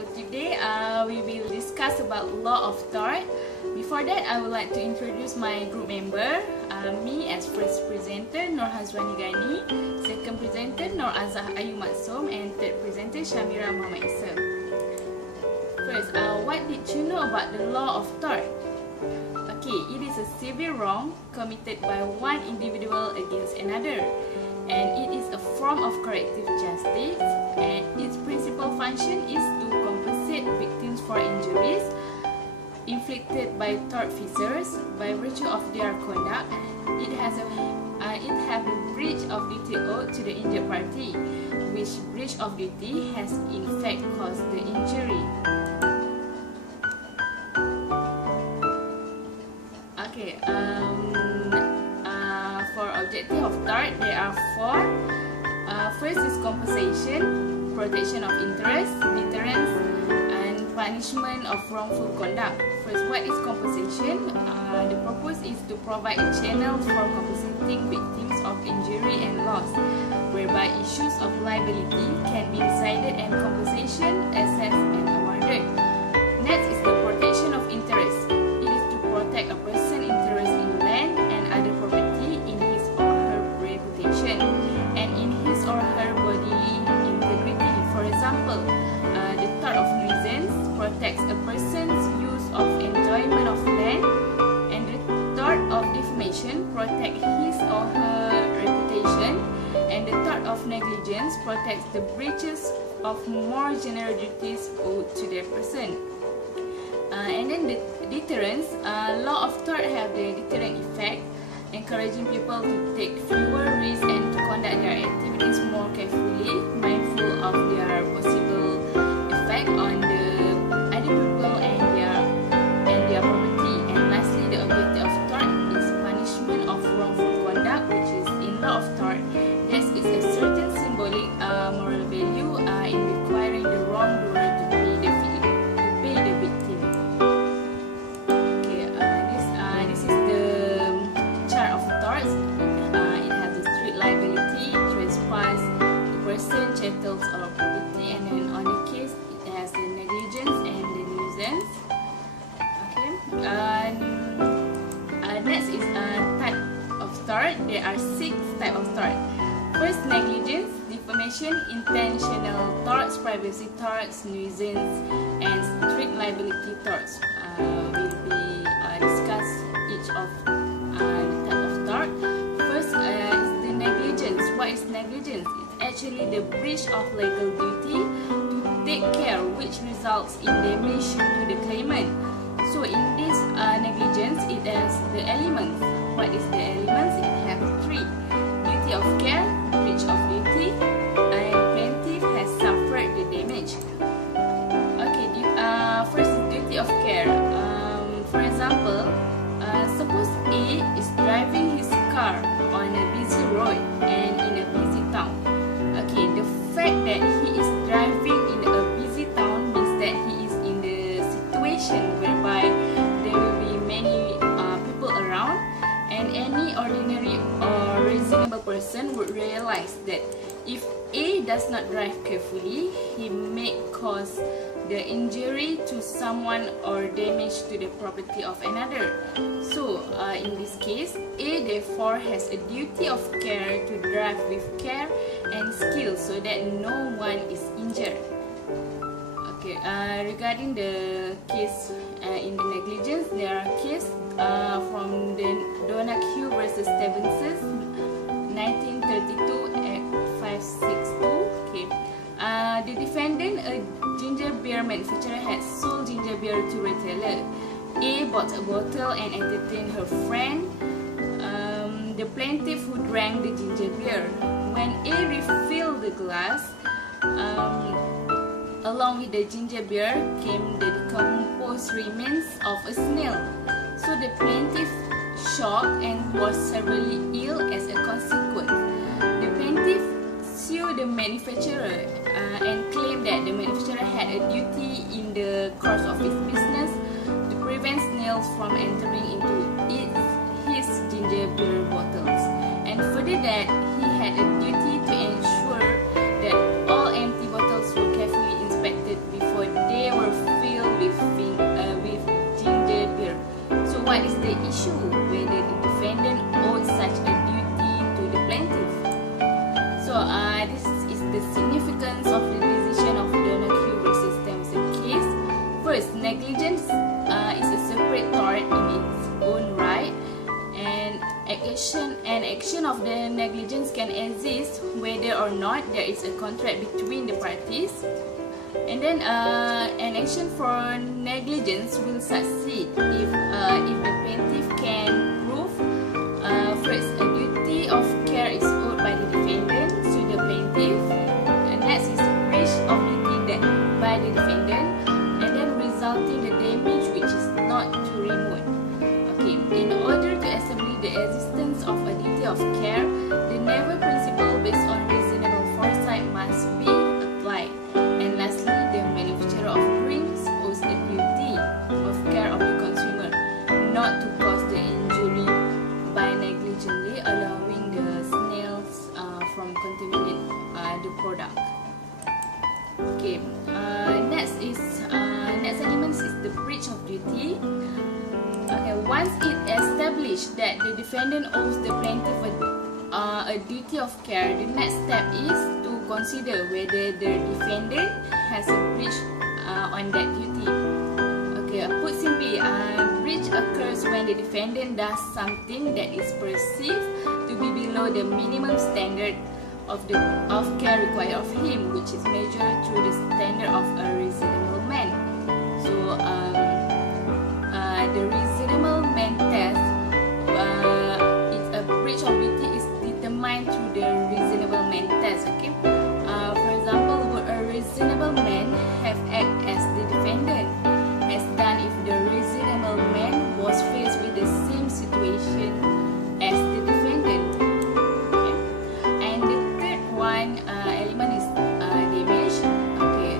So today we will discuss about law of tort. Before that, I would like to introduce my group member. Me as first presenter, Nur Hazwani Gani. Second presenter, Nur Azah Ayu Maksum. And third presenter, Shamira Muhammad Isa. First, what did you know about the law of tort? Okay, it is a severe wrong committed by one individual against another, and it is a form of corrective justice, and its principal function is to compensate victims for injuries inflicted by tortfeasors by virtue of their conduct. It has a breach of duty owed to the injured party, which breach of duty has in fact caused the injury. Okay, for objective of tort, there are four. First is compensation, protection of interest, deterrence, and punishment of wrongful conduct. First, what is compensation? The purpose is to provide a channel for compensating victims of injury and loss, whereby issues of liability can be decided and compensation assessed and awarded. Next is the protection of interest. Protect a person's interest in land and other property in his or her reputation and in his or her bodily integrity. For example, the tort of nuisance protects a person's use of enjoyment of land, and the tort of defamation protects his or her reputation, and the tort of negligence protects the breaches of more general duties owed to their person. And then the deterrence, law of tort have the deterrent effect, encouraging people to take fewer risks and to conduct their activities more carefully, mindful of their possible effect on the other people and their property. And lastly, the objective of tort is punishment of wrongful conduct, which is in law of tort. This is a certain symbolic moral value in requiring the wrongdoer to pay the victim. Chattels or property, and then on the case it has the negligence and the nuisance. Okay. Next is type of tort. There are 6 types of tort. First, negligence, defamation, intentional torts, privacy torts, nuisance, and strict liability torts. Will be discuss each of the type of tort. First is the negligence. What is negligence? Actually the breach of legal duty to take care, which results in damage to the claimant. So in this negligence, it has the elements. What is the elements? It has 3: duty of care, breach of duty, and plaintiff has suffered the damage. Okay, first duty of care. For example, suppose A is driving his car on a busy road and in a busy town. Okay, the fact that he is driving in a busy town means that he is in the situation whereby there will be many people around, and any ordinary or reasonable person would realize that if A does not drive carefully, he may cause the injury to someone or damage to the property of another. So, in this case, A therefore has a duty of care to drive with care and skill so that no one is injured. Okay, regarding the case in the negligence, there are cases from the Donahue versus Stevenson, 1932 Act 562. Okay. The defendant, a ginger beer manufacturer, had sold ginger beer to retailer. A bought a bottle and entertained her friend, the plaintiff, who drank the ginger beer. When A refilled the glass, along with the ginger beer came the decomposed remains of a snail. So the plaintiff shocked and was severely ill as a consequence. The plaintiff sued the manufacturer and claimed that the manufacturer had a duty in the course of his business to prevent snails from entering into his ginger beer bottles, and further that he had a duty to ensure that all empty bottles were carefully inspected before they first, negligence is a separate tort in its own right, and action of the negligence can exist whether or not there is a contract between the parties. And then an action for negligence will succeed if the plaintiff can prove first, a duty of care is owed by the defendant to the plaintiff, and next is breach of duty by the defendant, and then resulting the damage which is not too remote. Okay, in order to establish the existence of a duty of care, the never principle based on reasonable foresight must be applied. And lastly, the manufacturer of drinks owes a duty of care of the consumer not to cause the injury by negligently allowing the snails from contaminate the product. Okay, next element is the breach of duty. Okay, once it established that the defendant owes the plaintiff a duty of care, the next step is to consider whether the defendant has a breach on that duty. Okay, put simply, breach occurs when the defendant does something that is perceived to be below the minimum standard of care required of him, which is measured through the standard of a reasonable man. So, the reasonable man test, it's a breach of duty is determined through the reasonable man test. Okay, for example, would a reasonable man have acted as the defendant has done if the reasonable man was faced with the same situation as the defendant? Okay. And the third one element is damage. Okay,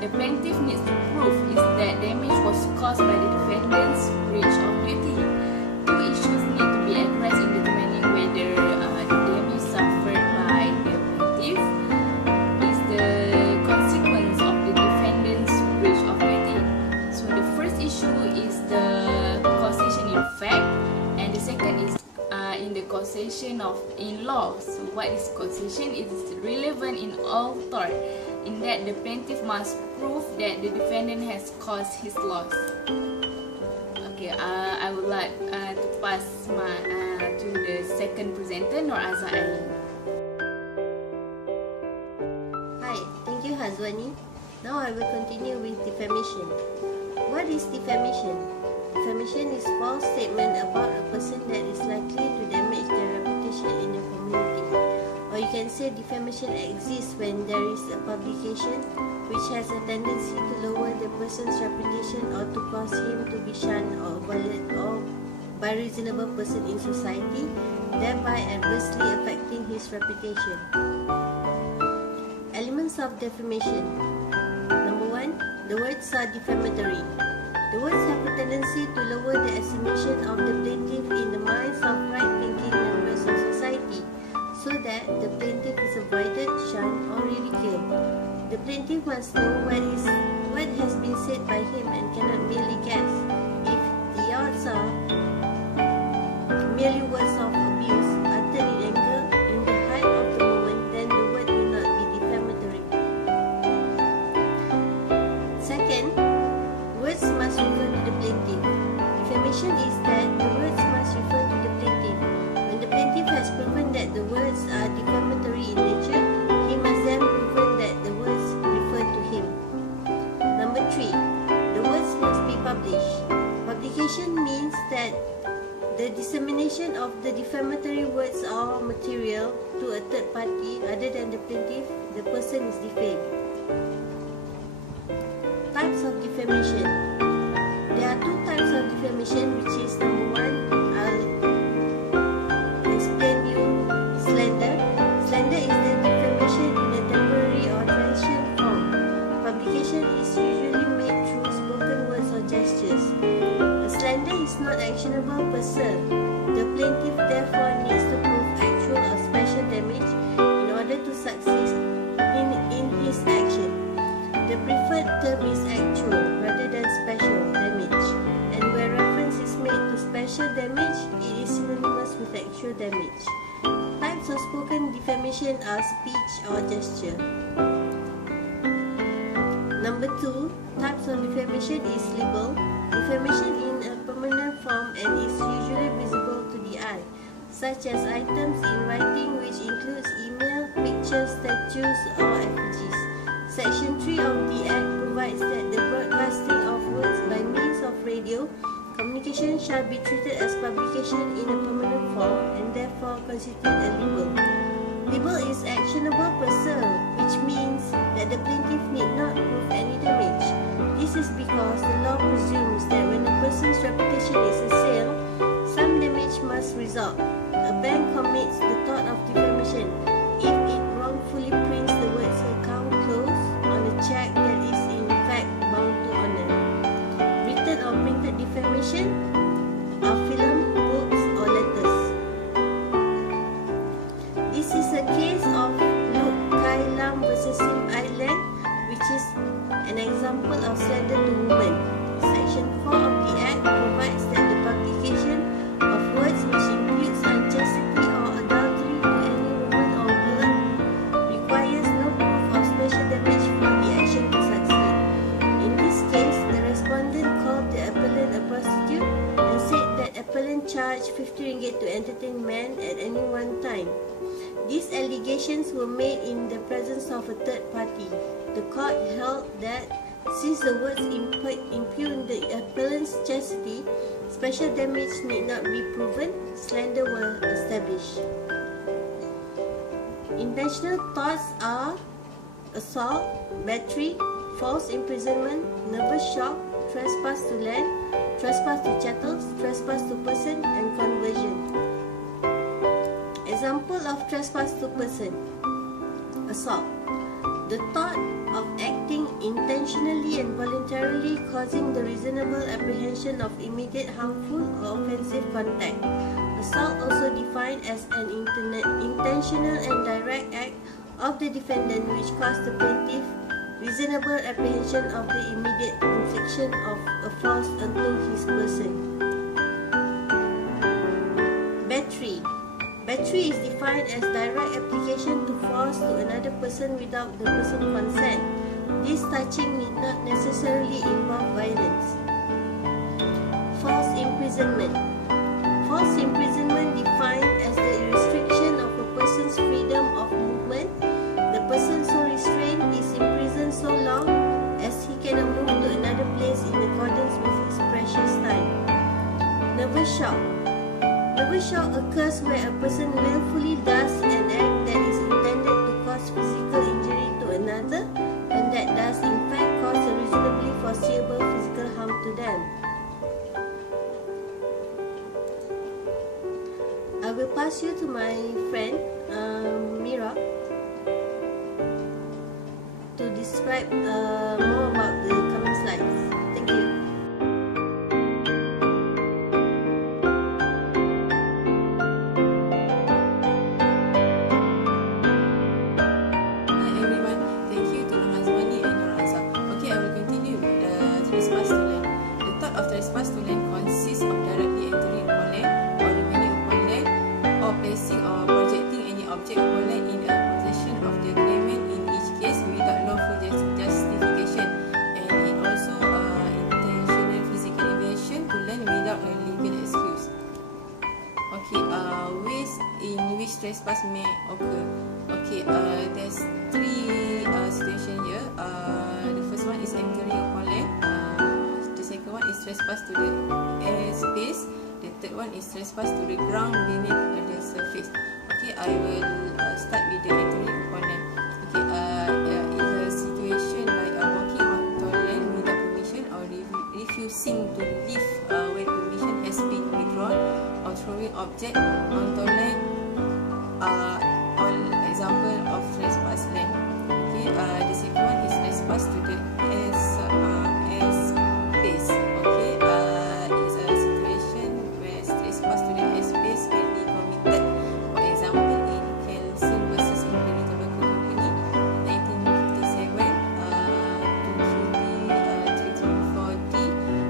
the plaintiff needs to prove is that damage was caused by the defendant's breach of duty. Two issues need to be addressed in determining whether the damage suffered by the plaintiff is the consequence of the defendant's breach of duty. So the first issue is the causation in fact, and the second is in the causation in law. So what is causation? It is relevant in all tort, in that the plaintiff must prove that the defendant has caused his loss. Okay, I would like to pass to the second presenter, Nur Azael. Hi, thank you Hazwani. Now I will continue with defamation. What is defamation? Defamation is false statement about a person that is likely to damage their reputation in the community. Or you can say defamation exists when there is a publication which has a tendency to lower the person's reputation or to cause him to be shunned or by reasonable person in society, thereby adversely affecting his reputation. Elements of defamation. Number 1, the words are defamatory. The words have a tendency to lower the estimation of the plaintiff in the minds of right-thinking members of society, so that the plaintiff is avoided, shunned, or ridiculed. The plaintiff must know what has been said by him and cannot merely guess. If the odds are merely words of abuse uttered in anger in the height of the moment, then the word will not be defamatory. Second, words must refer to the plaintiff. Defamation is that the words must refer to the plaintiff. When the plaintiff has proven that the words are defamatory in nature, he must then prove that the words refer to him. Number 3, the words must be published. Publication means that the dissemination of the defamatory words or material to a third party other than the plaintiff, the person is defamed. Types of defamation. There are 2 types of defamation, which is number 1, I'll explain you slander. Slander is the defamation in a temporary or transient form. Publication is usually made through spoken words or gestures. A slander is not actionable per se. The plaintiff therefore needs to prove actual or special damage in order to succeed in his action. The preferred term is actual rather than special damage, and where reference is made to special damage, it is synonymous with actual damage. Types of spoken defamation are speech or gesture. Number 2, types of defamation is libel. Defamation in a permanent form and is usually visible to the eye, such as items in writing which includes email, pictures, statues or effigies. Section 3 of the Act provides that the broadcasting of words by means of radio communication shall be treated as publication in a permanent form and therefore constitute a libel. Libel is actionable per se, which means that the plaintiff need not prove any damage. This is because the law presumes that when a person's reputation is assailed, some damage must result. A bank commits the tort of defamation if it wrongfully prints the words "account closed" on a check that is in fact bound to honor. Written or printed defamation are film, books or letters. This is a case of Luke Kai Lam vs. Sim Island, which is an example of slander to women. Section 4 of the Act provides that the publication of words which imputes unchastity or adultery to any woman or girl requires no proof of special damage for the action to succeed. In this case, the respondent called the appellant a prostitute and said that appellant charged 50 ringgit to entertain men at any one time. These allegations were made in the presence of a third party. The court held that since the words impugn the appellant's chastity, special damage need not be proven, slander was established. Intentional torts are assault, battery, false imprisonment, nervous shock, trespass to land, trespass to chattels, trespass to person, and conversion. Example of trespass to person. Assault. The tort of acting intentionally and voluntarily causing the reasonable apprehension of immediate harmful or offensive contact. Assault also defined as an intentional and direct act of the defendant which caused the plaintiff reasonable apprehension of the immediate infliction of a force unto his person. Battery. Battery is defined as direct application to force to another person without the person's consent. This touching need not necessarily involve violence. False imprisonment. False imprisonment defined as the restriction of a person's freedom of movement. The person so restrained is imprisoned so long as he cannot move to another place in accordance with his precious time. Nervous shock. Nervous shock occurs where a person willfully does an act that is intended to cause physical injury to another and that does in fact cause a reasonably foreseeable physical harm to them. I will pass you to my friend Mira to describe more about the coming slides. Thank you. Trespass to land consists of directly entering upon land or remaining upon land or placing or projecting any object upon land in a possession of the claimant in each case without lawful justification, and it also intentional physical invasion to land without a legal excuse. Okay, ways in which trespass may occur. Okay, there's three situations here. The first one is entering upon land. Second one is trespass to the airspace. The third one is trespass to the ground beneath the surface. Okay, I will start with the entering upon land. Okay, is a situation like walking onto land without permission or refusing to leave when permission has been withdrawn, or throwing object onto land. All example of trespass land. Okay, the second one is trespass to the airspace. Okay, is a situation where trespass to the airspace can be committed. For example, in Kelson vs. Imperial Tobacco Company, 1957, to QB 334D,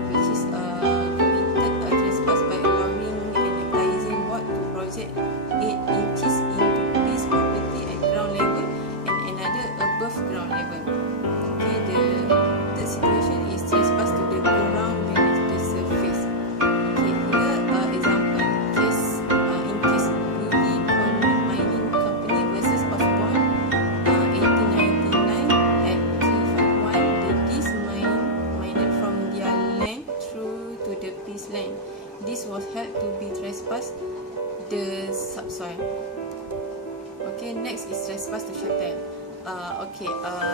which is committed a trespass by allowing an advertising board to project 8 inches into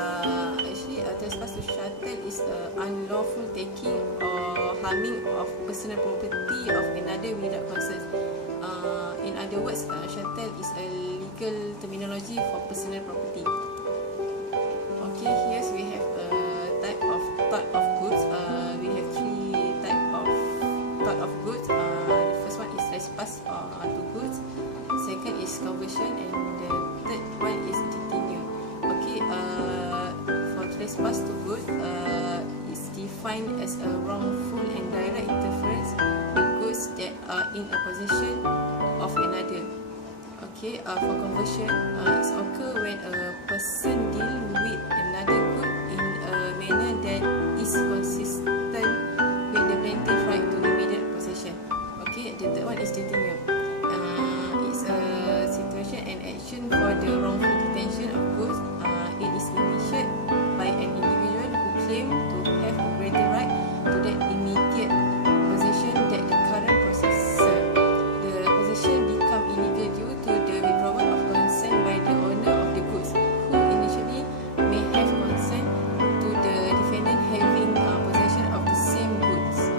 actually trespass to chattel is unlawful taking or harming of personal property of another without consent. In other words, chattel is a legal terminology for personal property. Okay, here we have a type of tort of goods. We have three type of tort of goods. The first one is trespass to goods. Second is conversion, and the third one is detenue. Okay, for trespass to goods, is defined as a wrongful and direct interference with goods that are in a possession of another. Okay, for conversion, it's occur when a person deal with another good in a manner that is consistent with the plaintiff right to immediate possession. Okay, the third one is detenue. It's a situation and action for the wrongful detention of goods. It is initiated by an individual who claim to have a greater right to that immediate possession that the current possessor. The possession become illegal due to the withdrawal of consent by the owner of the goods, who initially may have consent to the defendant having possession of the same goods.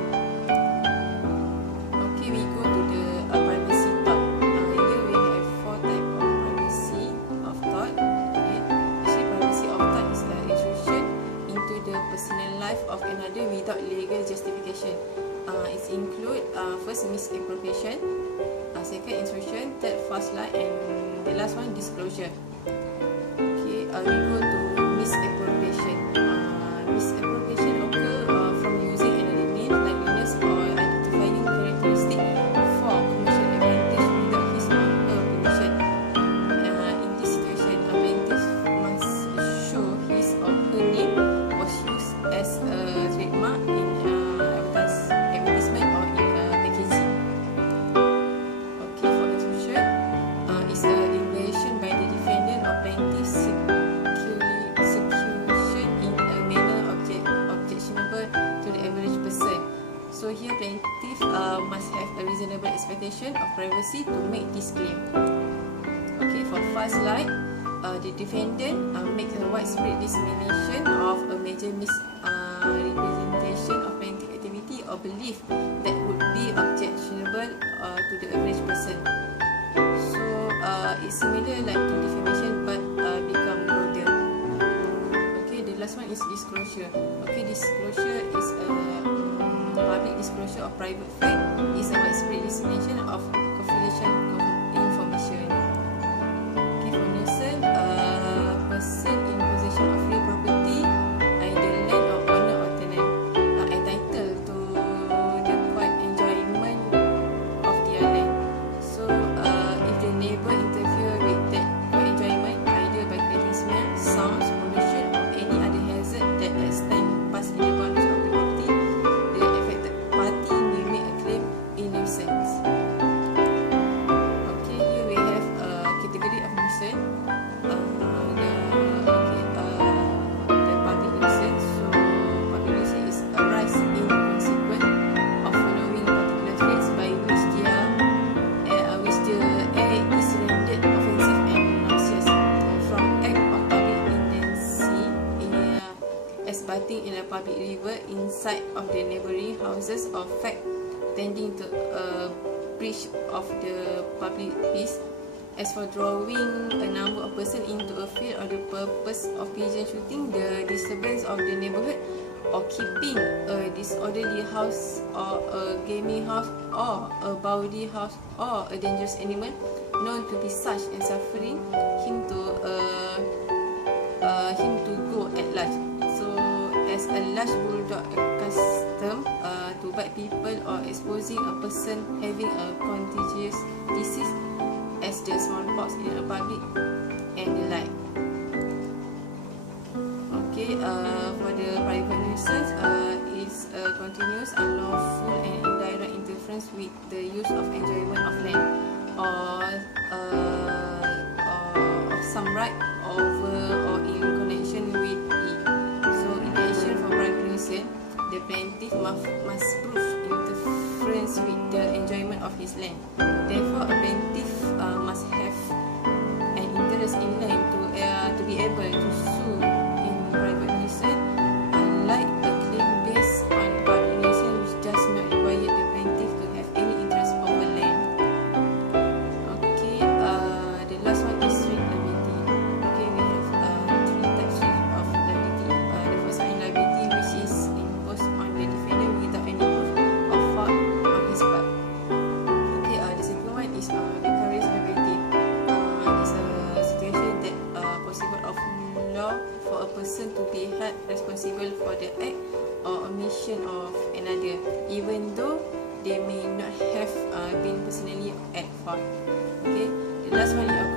Okay, we go to the privacy tort. Here we have four types of privacy of tort. Okay, actually privacy of tort is an intrusion into the personal life of another without legal justification. It include first misappropriation, second intrusion, third false light, and the last one disclosure. Okay, we go to misappropriation. Misappropriation occur from using another name, likeness, or identifying characteristic for commercial advantage without his or her permission. In this situation, a plaintiff must show his or her name was used as a trademark in advertisement or in packaging. Okay, for intrusion, is a invasion by the defendant or plaintiff execution in a manner objectionable to the average person. So here plaintiff must have a reasonable expectation of privacy to make this claim. Okay, for false light, the defendant makes a widespread dissemination of a major misrepresentation of plaintiff activity or belief that would be objectionable to the average person. So it's similar like to defamation but become broader. Okay, the last one is disclosure. Okay, disclosure is a public disclosure of private fact. Is a widespread dissemination of confidential information. Okay, for nuisance, person in possession of real property, either land or owner or tenant, are entitled to the quiet enjoyment of their land. So if the neighbour interfere with that quiet enjoyment, either by creating smell, sounds, pollution, or any other hazard that extend past the boundaries of the property, the affected party may make a claim in nuisance. Okay, here we have a category of nuisance. The public nuisance. So public nuisance is arise in consequence of following particular traits by which the air is rendered offensive and noxious, from act of public indecency as bathing in a public river inside of the neighbouring houses, or fact tending to a breach of the public peace. As for drawing a number of persons into a field or the purpose of pigeon shooting, the disturbance of the neighbourhood, or keeping a disorderly house, or a gaming house, or a bawdy house, or a dangerous animal known to be such and suffering him to go at large. So as a large bulldog accustomed to bite people, or exposing a person having a contagious disease as the smallpox in a public, and the like. Okay, for the private nuisance, is a continuous, unlawful, and indirect interference with the use of enjoyment of land, or of some right over or in connection with it. So in addition for private nuisance, the plaintiff must prove interference with the enjoyment of his land. Therefore, a plaintiff must have an interest in land to be able to sue in a person to be held responsible for the act or omission of another, even though they may not have been personally at fault. Okay, the last one is